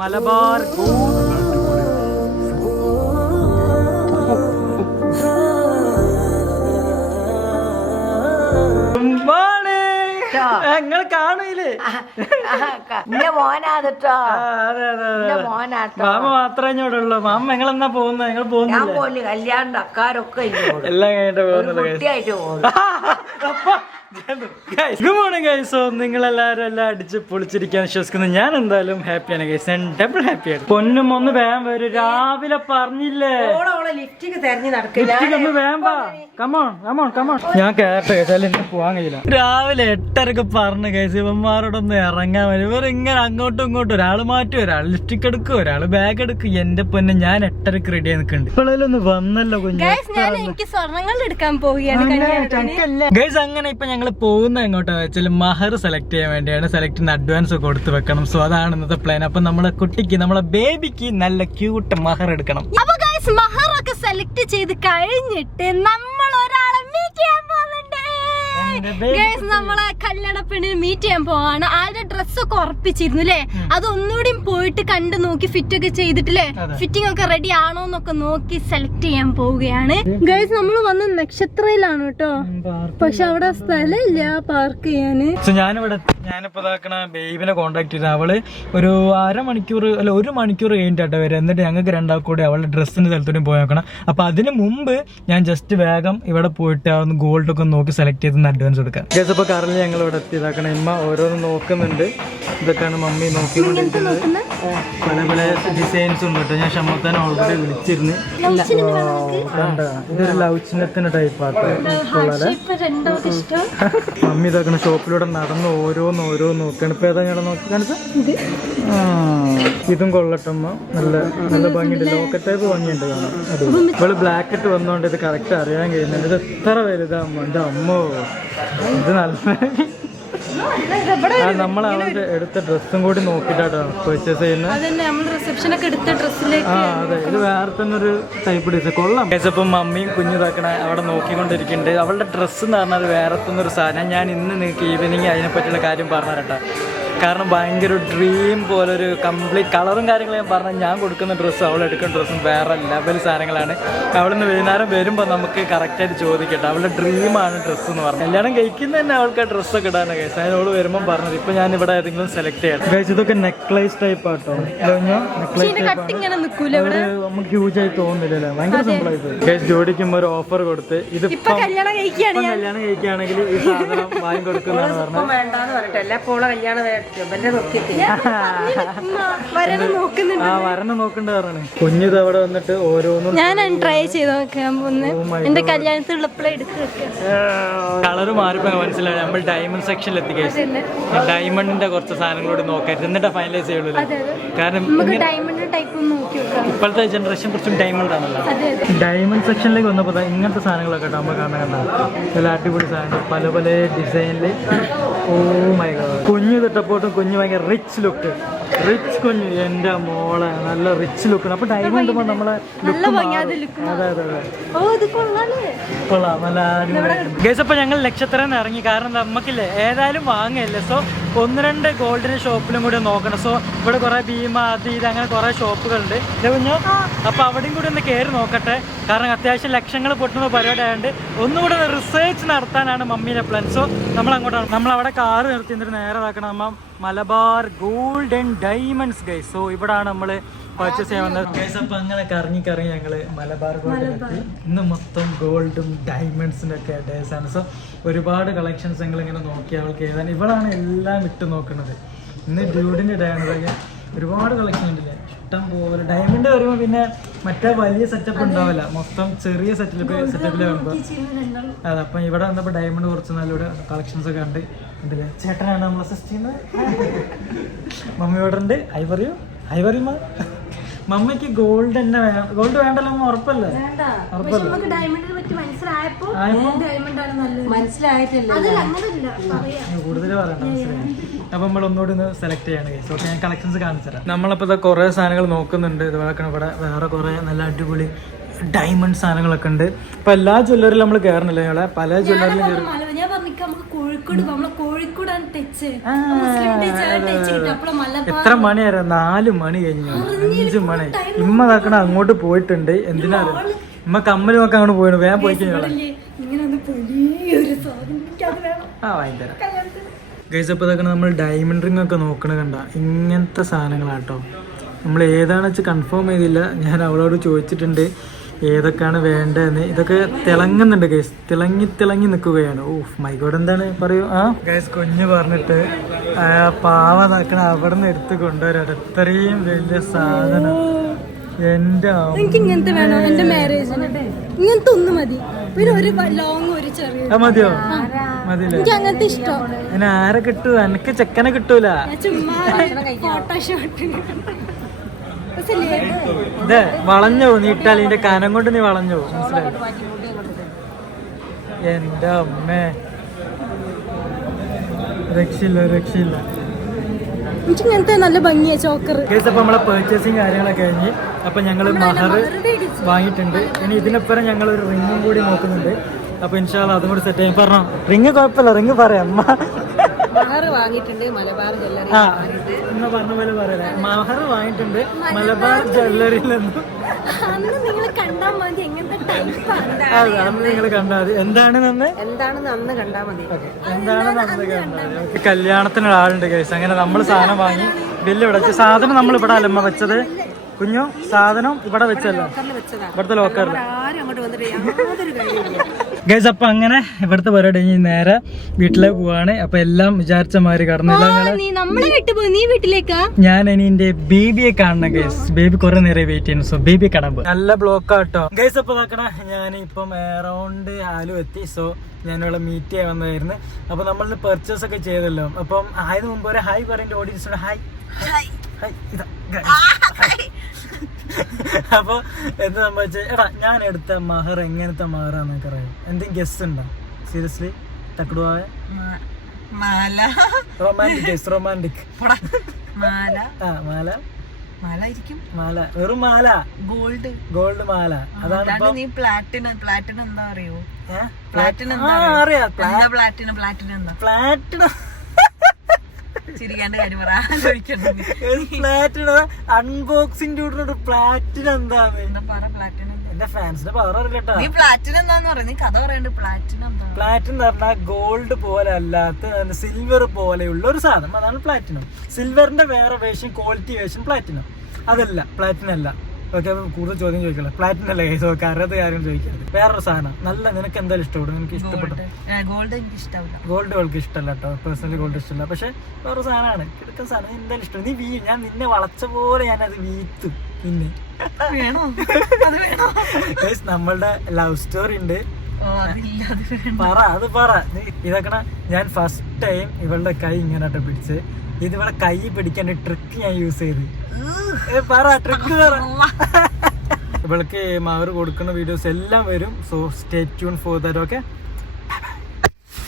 മലബാർ ഞങ്ങൾ കാണൂലേ മോനാട്ടോ മാമ മാത്രമേ ഇങ്ങോട്ടുള്ളൂ. മാമ ഞങ്ങളെന്നാ പോകുന്നത്? ഞങ്ങൾ പോകുന്നില്ല. കല്യാണം അക്കാരൊക്കെ എല്ലാം കഴിഞ്ഞിട്ട് പോകുന്നത്. Good morning guys. സോ നിങ്ങളെല്ലാവരും എല്ലാം അടിച്ച് പൊളിച്ചിരിക്കാൻ വിശ്വസിക്കുന്നു. ഞാൻ എന്തായാലും ഹാപ്പിയാണ് ഗൈസ്. ഞാൻ ഡബിൾ ഹാപ്പിയാണ്. പൊന്നും ഒന്ന് വേഗം വരും. രാവിലെ പറഞ്ഞില്ലേ ലിഫ്റ്റിക്ക് ഒന്ന് വേഗം വാ. Come on come on come on. ഞാൻ കേട്ടെ ഗൈസ്, എന്നെ പോവാൻ കഴിയില്ല. രാവിലെ 8:30 പറഞ്ഞു ഗൈസ് ഇവന്മാരോടൊന്ന് ഇറങ്ങാൻ വരും. ഇവർ ഇങ്ങനെ അങ്ങോട്ടും ഇങ്ങോട്ടും ഒരാൾ മാറ്റും, ഒരാൾ ലിഫ്റ്റിക്ക് എടുക്കും, ഒരാൾ ബാഗ് എടുക്കും. എന്റെ പൊന്നെ ഞാൻ 8:30 റെഡി ആയി നിൽക്കുന്നുണ്ട്. ഇപ്പോഴൊന്ന് വന്നല്ലോ കുഞ്ഞു ഗൈസ്. അങ്ങനെ ഇപ്പൊ ഞങ്ങൾ പോകുന്ന എങ്ങോട്ടാ വെച്ചാൽ മഹർ സെലക്ട് ചെയ്യാൻ വേണ്ടിയാണ്. സെലക്ടിന് അഡ്വാൻസ് കൊടുത്ത് വെക്കണം. സോ അതാണ് ഇന്നത്തെ പ്ലാൻ. അപ്പൊ നമ്മളെ കുട്ടിക്ക്, നമ്മളെ ബേബിക്ക് നല്ല ക്യൂട്ട് മഹർ എടുക്കണം. അപ്പൊ ഗൈസ് മഹറൊക്കെ സെലക്ട് ചെയ്ത് കഴിഞ്ഞിട്ട് നമ്മൾ ഒരാളെ മീറ്റ് ചെയ്യാൻ പോകുന്നുണ്ട്. ഗൈസ് നമ്മളെ കല്യാണ പെണ്ണിന് മീറ്റ് ചെയ്യാൻ പോവാണ്. ആളുടെ ഡ്രസ്സൊക്കെ ഉറപ്പിച്ചിരുന്നു അല്ലേ? അതൊന്നുകൂടി പോയിട്ട് കണ്ടു നോക്കി ഫിറ്റ് ഒക്കെ ചെയ്തിട്ടില്ലേ, ഫിറ്റിംഗ് ഒക്കെ റെഡി ആണോ എന്നൊക്കെ നോക്കി സെലക്ട് ചെയ്യാൻ പോവുകയാണ്. ഗൈസ് നമ്മൾ വന്ന് നക്ഷത്രയിലാണ് കേട്ടോ, പക്ഷെ അവിടെ സ്ഥലമില്ല പാർക്ക് ചെയ്യാന്. ഞാനിപ്പോ ഇതാക്കണ ബേബിനെ കോണ്ടാക്ട് ചെയ്ത അവള് ഒരു 1/2 മണിക്കൂർ അല്ല 1 മണിക്കൂർ കഴിഞ്ഞിട്ടാ വരും. എന്നിട്ട് ഞങ്ങൾക്ക് രണ്ടാൾക്കും കൂടി അവളുടെ ഡ്രസ്സിന്റെ സ്ഥലത്തോടും പോയി നോക്കണം. അപ്പൊ അതിന് മുമ്പ് ഞാൻ ജസ്റ്റ് വേഗം ഇവിടെ പോയിട്ട് ഒന്ന് ഗോൾഡ് ഒക്കെ നോക്കി സെലക്ട് ചെയ്ത് അഡ്വാൻസ് കൊടുക്കാം. ഇപ്പൊ കറന്റ് ഞങ്ങൾ ഇവിടെ എത്തി. ഇതാക്കണ ഇമ്മ ഓരോന്ന് നോക്കുന്നുണ്ട്. ഇതൊക്കെയാണ് മമ്മി നോക്കിക്കൊണ്ടിരിക്കുന്നത്. പല പല ഡിസൈൻസ് ഉണ്ട് കേട്ടോ. ഞാൻ ഷമ്മത്താൻ ഓൾറെഡി വിളിച്ചിരുന്നു. ഇതൊരു ലവ് ചിഹ്നത്തിന്റെ ടൈപ്പ് ആട്ടോ. മമ്മി ഇതാക്കണ ഷോപ്പിലൂടെ നടന്ന് ഓരോന്ന് നോക്കണം. ഇപ്പൊ ഏതാ ഞാൻ നോക്കി കാണിച്ച ഇതും കൊള്ളട്ടമ്മ. നല്ല നല്ല ഭംഗിയുണ്ട്. ലോക്കറ്റ് ടൈപ്പ് ഭംഗിയുണ്ട് കാണാൻ. അത് ഇവള് ബ്ലാക്ക് ഇട്ട് വന്നോണ്ട് ഇത് കറക്റ്റ് അറിയാൻ കഴിയുന്നുണ്ട്. ഇത് എത്ര വലുതാ എന്റെ അമ്മോ. ഇത് നല്ല നമ്മൾ അവരുടെ എടുത്ത ഡ്രസ്സും കൂടി നോക്കിയിട്ടാണ് പർച്ചേസ് ചെയ്യുന്നത്. അതെ, ഇത് വേറെ തന്നെ ഒരു ടൈപ്പ് ഡിസൈൻ കൊള്ളാം. ഇപ്പം മമ്മിയും കുഞ്ഞിതാക്കണ അവിടെ നോക്കിക്കൊണ്ടിരിക്കുന്നുണ്ട്. അവളുടെ ഡ്രസ്സ് എന്ന് പറഞ്ഞാൽ വേറെ തന്നെ ഒരു സാധനം. ഞാൻ ഇന്ന് നിങ്ങൾക്ക് ഈവനിങ് അതിനെ പറ്റിയുള്ള കാര്യം പറഞ്ഞു തരട്ടെ. കാരണം ഭയങ്കര ഡ്രീം പോലെ ഒരു കംപ്ലീറ്റ് കളറും കാര്യങ്ങളും ഞാൻ പറഞ്ഞാൽ ഞാൻ കൊടുക്കുന്ന ഡ്രസ്സും അവൾ എടുക്കുന്ന ഡ്രസ്സും വേറെ ലെവൽ സാധനങ്ങളാണ്. അവളിന്ന് വൈകുന്നേരം വരുമ്പോൾ നമുക്ക് കറക്റ്റായിട്ട് ചോദിക്കട്ടെ. അവളുടെ ഡ്രീമാണ് ഡ്രസ്സ് എന്ന് പറഞ്ഞു. കല്യാണം കഴിക്കുന്ന തന്നെ അവൾക്ക് ആ ഡ്രസ്സൊക്കെ ഇടാനാണ് കഴിച്ചു. അതിനോട് വരുമ്പോൾ പറഞ്ഞത് ഇപ്പം ഞാൻ ഇവിടെ ഏതെങ്കിലും സെലക്ട് ചെയ്യാം കഴിച്ചു. ഇതൊക്കെ നെക്ലേസ് ടൈപ്പ് ആട്ടോ. നമുക്ക് യൂസ് ആയി തോന്നുന്നില്ലല്ലേ? ഭയങ്കര സിമ്പിൾ ആയിട്ട് കഴിച്ച് ജോഡിക്കുമ്പോൾ ഒരു ഓഫർ കൊടുത്ത് ഇതിപ്പോ കല്യാണം കഴിക്കുകയാണെങ്കിൽ ഈ സാധനം വാങ്ങി കൊടുക്കുന്നതാണ് പറഞ്ഞത്. വരണ നോക്കണ്ട പറഞ്ഞേ. കുഞ്ഞിത് അവിടെ വന്നിട്ട് ഓരോന്നും ഞാൻ ട്രൈ ചെയ്ത് നോക്കാൻ പോകുന്നത്. എന്റെ കല്യാണത്തിലുള്ളപ്പോഴേ എടുത്ത് വെക്കാം. കളറ് മാറിപ്പോ മനസ്സിലായി. നമ്മൾ ഡയമണ്ട് സെക്ഷനിൽ എത്തി കഴിച്ചു. ഡയമണ്ടിന്റെ കുറച്ച് സാധനങ്ങളോട് നോക്കരുത്, എന്നിട്ട് ഫൈനലൈസ് ചെയ്യുള്ളൂ. കാരണം ഇപ്പോഴത്തെ ജനറേഷൻ കുറച്ചും ഡയമണ്ട് ആണല്ലോ. ഡയമണ്ട് സെക്ഷനിലേക്ക് വന്നപ്പോ ഇങ്ങനത്തെ സാധനങ്ങളൊക്കെ നമ്മൾ കാണാൻ നല്ല അടിപൊളി സാധനങ്ങൾ പല പല ഡിസൈനില്. Oh my God. കുഞ്ഞു തൊട്ടപ്പോട്ടും കുഞ്ഞു ഭയങ്കര റിച്ച് ലുക്ക്. റിച്ച് കുഞ്ഞു എന്റെ മോളെ നല്ല റിച്ച് ലുക്കാണ്. അപ്പൊ ഡയമണ്ട് നമ്മളെ അതെ അതെ അതെ കൊള്ളാം. നല്ല ഗൈസ് അപ്പൊ ഞങ്ങൾ നക്ഷത്രം ഇറങ്ങി. കാരണം നമുക്കില്ലേ ഏതായാലും വാങ്ങല്ലേ. സോ 1-2 ഗോൾഡിന്റെ ഷോപ്പിലും കൂടി നോക്കണം. സോ ഇവിടെ കുറെ ഭീമ അത് ഇത് അങ്ങനെ കുറെ ഷോപ്പുകളുണ്ട് കുഞ്ഞു. അപ്പൊ അവിടെയും കൂടി ഒന്ന് കയറി നോക്കട്ടെ. കാരണം അത്യാവശ്യം ലക്ഷങ്ങൾ പൊട്ടുന്ന പരിപാടി ആയതുകൊണ്ട് ഒന്നുകൂടെ റിസർച്ച് നടത്താനാണ് മമ്മീന്റെ പ്ലാൻ. സോ നമ്മൾ അങ്ങോട്ടാണ്. നമ്മളവിടെ കാറ് നിർത്തി എന്നിട്ട് നേരെ ഇതാക്കണം നമ്മ Malabar gold and diamonds guys. So ഇവിടാണ് നമ്മള് പർച്ചേസ് ചെയ്യാൻ വന്നത് ഗൈസ്. അപ്പൊ അങ്ങനെ കറങ്ങി ഞങ്ങള് മലബാർ ഗോൾഡിലെത്തി. ഇന്ന് മൊത്തം ഗോൾഡും ഡയമണ്ട്സിന്റെ ഒക്കെ ഡേയ്സ് ആണ്. സോ ഒരുപാട് കളക്ഷൻസ് ഞങ്ങൾ ഇങ്ങനെ നോക്കി അവൾക്ക് ഏതാണ്. ഇവളാണ് എല്ലാം ഇട്ട് നോക്കുന്നത്. ഇന്ന് ഡ്യൂഡിന്റെ ഡേ ആണ്. ഒരുപാട് കളക്ഷൻ ഉണ്ടല്ലേ, ഇഷ്ടം പോലെ. ഡയമണ്ട് വരുമ്പോൾ പിന്നെ മറ്റേ വലിയ സെറ്റപ്പ് ഉണ്ടാവില്ല, മൊത്തം ചെറിയ സെറ്റപ്പിൽ വരുമ്പോൾ അതെ. അപ്പം ഇവിടെ വന്നപ്പോൾ ഡയമണ്ട് കുറച്ച് നല്ലൊരു കളക്ഷൻസ് ഒക്കെ ഉണ്ട്. ഉണ്ടല്ലേ, ചേട്ടനാണ് നമ്മളെ സിസ്റ്റീന്ന്. മമ്മി ഇവിടെ ഉണ്ട്. ഐവറിയുമ മമ്മിക്ക് ഗോൾഡ് തന്നെ വേണം. ഗോൾഡ് വേണ്ടല്ലോ അമ്മ? ഉറപ്പല്ലേ? കൂടുതൽ പറയണ്ട, മനസ്സിലായി. അപ്പൊ നമ്മൾ ഒന്നുകൂടി ഒന്ന് സെലക്ട് ചെയ്യാണ്. ഓക്കെ, ഞാൻ കളക്ഷൻസ് കാണിച്ചു തരാം. നമ്മളപ്പോ ഇതാ കുറെ സാധനങ്ങൾ നോക്കുന്നുണ്ട്. ഇതുപോലെ ഇവിടെ വേറെ കുറെ നല്ല അടിപൊളി ഡയമണ്ട് സാധനങ്ങളൊക്കെ ഉണ്ട്. ഇപ്പൊ എല്ലാ ജ്വല്ലറിലും നമ്മൾ കയറണില്ല, ഞങ്ങളെ പല ജ്വല്ലറിലും കയറും. കോഴിക്കോട് നമ്മളെ കോഴിക്കോടാണ് ടച്ച് അപ്പോഴും എത്ര മണിയായിരുന്നു? 4 മണി കഴിഞ്ഞു, 5 മണി. ഇമ്മ കാക്കണ അങ്ങോട്ട് പോയിട്ടുണ്ട്. എന്തിനാ ഇമ്മ കമ്മല് നോക്കാൻ അങ്ങോട്ട് പോയി. വേഗം പോയി കഴിഞ്ഞോളാം. ഗൈസ്, അപ്പോൾ ഇതൊക്കെ നമ്മൾ ഡയമണ്ട് റിംഗ് ഒക്കെ നോക്കണ കണ്ട ഇങ്ങനത്തെ സാധനങ്ങളാട്ടോ. നമ്മൾ ഏതാണെന്ന് വെച്ച് കൺഫേം ചെയ്തില്ല. ഞാൻ അവളോട് ചോദിച്ചിട്ടുണ്ട് ഏതൊക്കെയാണ് വേണ്ടതെന്ന്. ഇതൊക്കെ തിളങ്ങുന്നുണ്ട് ഗൈസ്, തിളങ്ങി നിൽക്കുകയാണ്. ഓ മൈ ഗോഡ്, എന്താണ് പറയൂ? ഗൈസ്, കുഞ്ഞ് പറഞ്ഞിട്ട് പാവ നോക്കണ അവിടെ നിന്ന് എടുത്ത് കൊണ്ടുവരാം. ഇത്രയും വലിയ സാധനം. എനിക്ക് ഇങ്ങനത്തെ വേണം എന്റെ മാരേജിന്. ഇങ്ങനത്തെ ഒന്ന് മതി. പിന്നെ ഒരു ലോങ്, ഒരു ചെറിയ മതിയോ? മതിയില്ലേ? എനിക്ക് അങ്ങനത്തെ ഇഷ്ടം. പിന്നെ ആരെ കിട്ടൂ? എനിക്ക് ചെക്കനെ കിട്ടൂല. ചുമ്മാ ഫോട്ടോഷോട്ട്. ഇതേ വളഞ്ഞോ നീട്ടാൽ ഇതിന്റെ കനം കൊണ്ട് നീ വളഞ്ഞോ, മനസ്സിലായി? എന്റെ അമ്മേ, രക്ഷയില്ല. എനിക്ക് ഇങ്ങനത്തെ നല്ല ഭംഗിയാ ചോക്കർ. അപ്പൊ നമ്മളെ പർച്ചേസിങ് കാര്യങ്ങളൊക്കെ കഴിഞ്ഞ് അപ്പൊ ഞങ്ങള് മഹർ വാങ്ങിയിട്ടുണ്ട്. ഇനി ഇതിനപ്പുറം ഞങ്ങൾ ഒരു റിങ്ങും കൂടി നോക്കുന്നുണ്ട്. അപ്പൊ ഇൻഷാല്ലാ അതും കൂടി സെറ്റ് ആയി. പറഞ്ഞോ, റിങ് കുഴപ്പമില്ല, റിങ് പറയാം. മഹർ വാങ്ങിയിട്ടുണ്ട്, മലബാർ ജ്വല്ലറി എന്ന് പറഞ്ഞ പോലെ പറയാ. മഹർ വാങ്ങിയിട്ടുണ്ട് മലബാർ ജ്വല്ലറിയിൽ നിന്ന്. അന്ന് നിങ്ങൾ കണ്ടാ മതി എങ്ങനത്തെ ടൈപ്പാണ്. അന്ന് നിങ്ങൾ കണ്ടാൽ മതി. എന്താണെന്ന് അന്ന് കണ്ടാ മതി. എന്താണെന്ന് അന്ന് കണ്ടാൽ മതി. കല്യാണത്തിന് ആളുണ്ട് കേസ്. അങ്ങനെ നമ്മൾ സാധനം വാങ്ങി ബില്ല് ഇവിടെ വെച്ച്. സാധനം നമ്മൾ ഇവിടെ അല്ലമ്മ വെച്ചത്. കുഞ്ഞു സാധനം ഇവിടെ വെച്ചല്ലോ, ഇവിടുത്തെ ലോക്കറിൽ. ഗൈസ്, അപ്പൊ അങ്ങനെ ഇവിടുത്തെ പരിപാടി കഴിഞ്ഞ് നേരെ വീട്ടിലേക്ക് പോവാണ്. അപ്പൊ എല്ലാം വിചാരിച്ച മാതിരി കടന്നില്ല. ഞാൻ ഇനി എന്റെ ബേബിയെ കാണണം ഗൈസ്. ബേബി കുറെ നേരം വെയിറ്റ് ചെയ്യുന്നു. സോ ബേബി കാണാൻ പോകും. നല്ല ബ്ലോക്ക് ആട്ടോ ഗൈസ്. അപ്പൊ നോക്കണ ഞാൻ ഇപ്പം അറൗണ്ട് ആലു എത്തി. സോ ഞാൻ ഇവിടെ മീറ്റ് ചെയ്യാൻ വന്നതായിരുന്നു. അപ്പൊ നമ്മളിന്ന് പർച്ചേസ് ഒക്കെ ചെയ്തല്ലോ. അപ്പം അതിന് മുമ്പ് ഒരു ഹായ് പറയേണ്ട ഓഡിയൻസിനോട് ഹായ്. അപ്പൊ എന്ത് സംഭവിച്ച എടാ, ഞാൻ എടുത്ത മഹർ എങ്ങനത്തെ മഹറാന്നൊക്കെ അറിയാം? എന്തെങ്കിലും ഗസ് ഉണ്ടോ? സീരിയസ്ലി തക്കടുവായ റൊമാൻറ്റിക് മാല, വെറും മാല, ഗോൾഡ് മാല. അതാണ് നീ പ്ലാറ്റിനം എന്താ അറിയോ? അറിയാം. പ്ലാറ്റിനം ചിരിക്കാണ്ട് കാര്യം പറ. പ്ലാറ്റിനം അൺബോക്സിംഗ് പ്ലാറ്റിനം എന്താണ്? എന്റെ ഫാൻസിന്റെ പവർ അറിയില്ലട്ടോ. നീ പ്ലാറ്റിനം എന്താന്ന് പറയാ? നീ കഥ പറയണ്ട്. പ്ലാറ്റിനം എന്ന് പറഞ്ഞാൽ ഗോൾഡ് പോലെ അല്ലാത്ത സിൽവർ പോലെയുള്ള ഒരു സാധനം. അതാണ് പ്ലാറ്റിനം. സിൽവറിന്റെ വേറെ വേർഷൻ, ക്വാളിറ്റി വേർഷൻ പ്ലാറ്റിനം. അതല്ല, പ്ലാറ്റിനം അല്ല. ഓക്കെ, കൂടുതൽ ചോദ്യം ചോദിക്കല. പ്ലാറ്റിനം അല്ല കേസ്. ഓക്കെ, അറിയാത്ത കാര്യം ചോദിക്കരുത്. വേറൊരു സാധനം നല്ല, നിനക്ക് എന്തായാലും ഇഷ്ടപ്പെടും. എനിക്ക് ഇഷ്ടപ്പെട്ടു. ഗോൾഡ് എനിക്ക് ഇഷ്ടമല്ല. ഗോൾഡ് അവൾക്ക് ഇഷ്ടമല്ല കേട്ടോ. പേഴ്സണലി ഗോൾഡ് ഇഷ്ടമല്ല. പക്ഷെ വേറൊരു സാധനമാണ്, കിടക്കുന്ന സാധനം. എന്തായാലും ഇഷ്ടം. നീ ഞാൻ നിന്നെ വളച്ച പോലെ ഞാനത് വീത്തു. പിന്നെ നമ്മളുടെ ലവ് സ്റ്റോറി ഉണ്ട്. അത് പറ. ഇതൊക്കെ ഞാൻ ഫസ്റ്റ് ടൈം ഇവളുടെ കൈ ഇങ്ങനെ പിടിച്ച്, ഇത് ഇവളെ കൈ പിടിക്കാൻ ട്രിക്ക് ഞാൻ യൂസ് ചെയ്ത്. പറ, ട്രിക്ക് പറ. ഇവൾക്ക് മഹർ കൊടുക്കുന്ന വീഡിയോസ് എല്ലാം വരും. So stay tune for that. Okay.